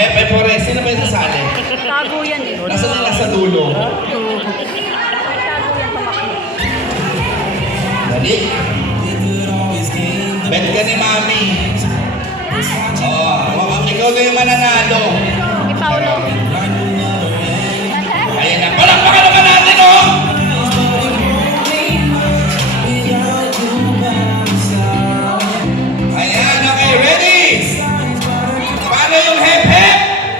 Hepe Pore. Sino ba yung sasali? Tago yan eh. Nasa nila sa dulo. Tago yan tumakbo. Dali. Bet ka ni Mami. Ikaw na yung mananalo. Ipaulo. Ayan na. Palakpakan naman natin, oh! Ayan, okay, ready? Paano yung hep hep?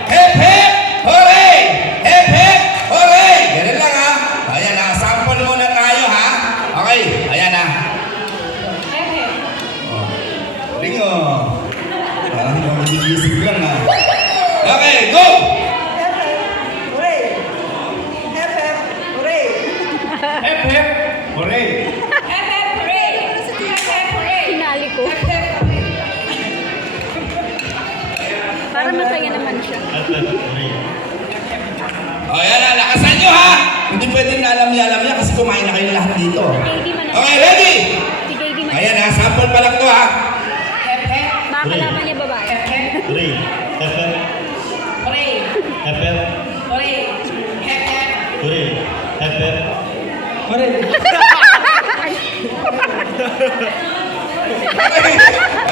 Hep hep! Hooray! Hep hep! Hooray! Ganun lang, ha? Ayan na, sample muna tayo, ha? Okay, ayan na. Ringo. Parang hindi mo magigisig lang, ha? Okay, go! Hooray! Hep hep! Hooray! Hep hep! Hooray! Hep hep! Hooray! Hep hep! Hooray! Hinali ko. Hep hep! Para masaya naman siya. O, yan na, lakasan nyo, ha? Hindi pwedeng alam niya kasi kumain na kayo lahat dito. Okay, ready? Si JD man. Ayan, ha? Sample pa lang to, ha? Hep hep! Baka kalaban niya babae. Hep hep! Hooray! Hep hep! Hooray! Hep hep! Hooray! Hep hep! Hooray! Hep hep!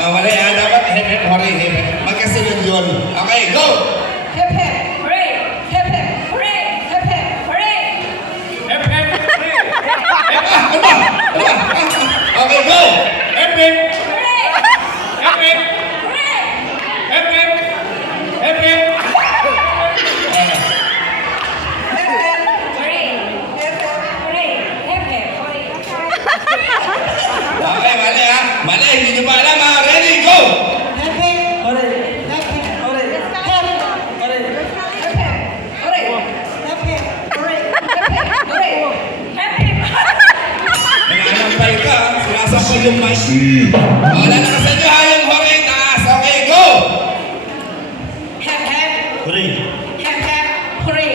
Wala yan. Dapat hep hep, hooray, hep hep. Magkasunod yun. Okay, go! Hep hep! Hooray! Hep hep! Hooray! Hep hep! Hooray! Hep hep, hooray! Ano ba? Okay, go! Hep hep! Hooray! Hep hep! Hooray! Hep hep! Hep hep! Hep hep! Hooray! Hep hep! Hooray! Hep hep! Hooray! Okay, mali, ha? Mali, hindi nyo pa alam, ha? Ready, go! Hep hep! Hooray! Hep hep! Hooray! Hep hep! Hooray! Hep hep! Hooray! Hep hep! Hooray! Hep hep! Hooray! Hep hep! Nananampay ka, sinasampal yung mic. Wala na kasi nyo, ha? Yung hooray, taas. Okay, go! Hep hep! Hooray! Hep hep! Hooray!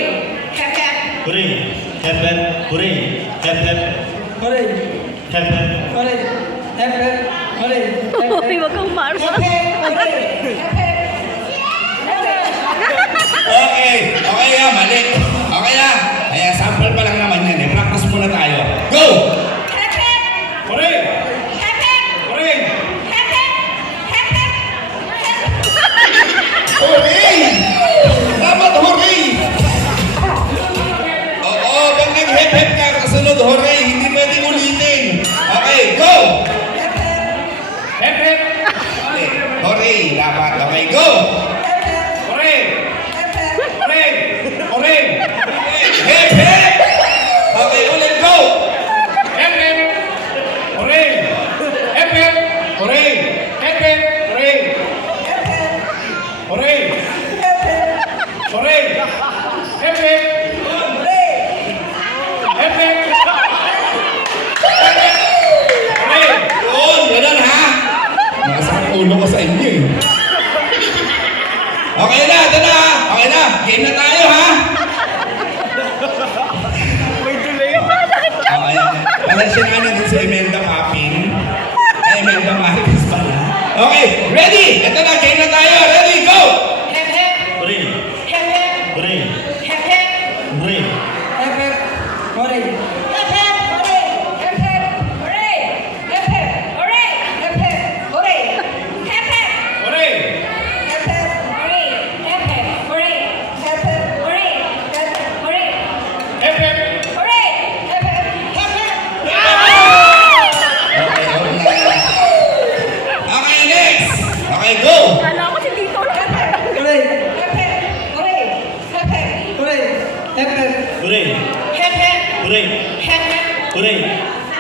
Hep hep! Hooray! Hep hep! Hooray! Hep hep! Hooray! Hep hep! Hooray! Hep hep! Hooray! Uy, wag kang marma. Hep hep! Hooray! Hep hep! Okay, okay, ha? Mali. Okay, ha? Kaya sample pa lang naman yan, eh. Practice muna tayo. Go! Hep hep! Hooray! Hep hep! Hooray! Hep hep! Hep hep! Hooray! Dapat hooray! Oo, pag nag-hep-hep ka, kasunod hooray, hindi pwedeng ulitin. Okay, go! Hep-hep! Okay, hooray, dapat. Okay, go! Hooray! Hooray! Hooray! Hep-hep! Okay, ulit, go! Hep-hep! Hooray! Hep-hep! Hooray! Hep-hep! Hooray! Hooray! Hooray! Hep-hep! Hep-hep! Hooray! Yun, ganun, ha? Nakasakang ulo ko sa inyo, eh. Okay na, ito na, ha? Okay na, game na tayo, ha? Okay, pasensya na din si Imelda Papin. Ay, Imelda Marquez pala. Okay, ready? Ito na, game na tayo. Ready, go! Hep hep! Hooray! Hep hep! Hooray! Hep hep! Hooray! Hep hep! Hooray! Hep hep! Hooray! Hep hep! Hooray! Hep hep! Hooray! Hep hep! Hooray! Hep hep! Hooray! Hep hep! Hooray! Hep hep! Hooray! Hep hep! Hooray! Hep hep! Hooray! Hep, hep! Hooray! Hep hep! Hep hep! Okay, okay, next! Okay, go! Kala ko si Tito lang. Hooray! Hep hep! Hooray! Hep hep! Hooray! Hep hep! Hooray! Hep hep! Hooray! Hep hep! Hooray!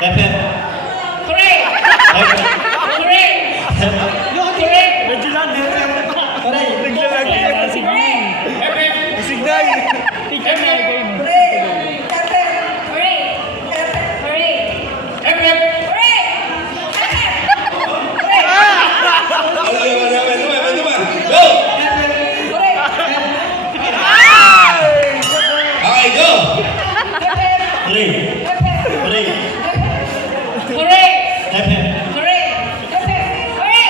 Hep hep! Hooray! Hep hep! Hooray! Hooray! Medyo lang din. Hooray! Naglalagi. Hooray! Hep, hep! Signal! Hep, hep! Hooray! Hep hep! Hooray! Hep hep! Hooray! Hep, hep! Hooray! Hep hep! Hooray! Ano ba? Go! Hooray! Okay, go! Hep hep! Hooray! Hep hep! Hooray! Hooray! Hep hep! Hooray! Hep hep! Hooray!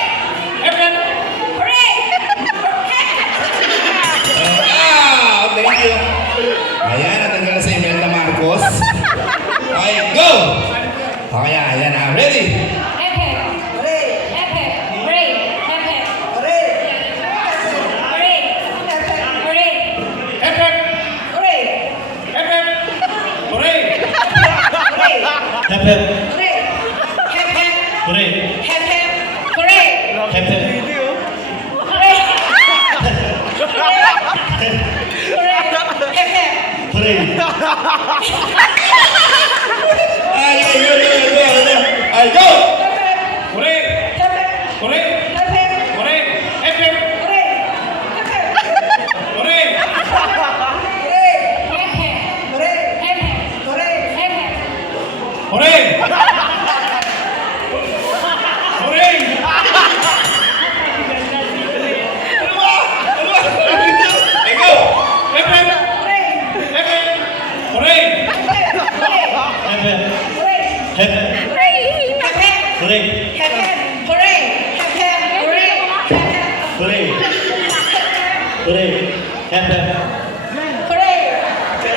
hep. Hooray! Hep hep! Hooray. Hep hep! Hooray! Hep hep. Hooray! Hooray! Hep hep! Hooray. Ay, go! Hooray. Hooray. Hep hep! Hooray. Hep hep. Hooray! Hep hep! Hooray. Hooray. Hooray. Ay, go! Hep hep. Hep hep. Hooray. Hep hep. Hep hep. Ay! Hooray. Hooray. Hooray. Hep hep.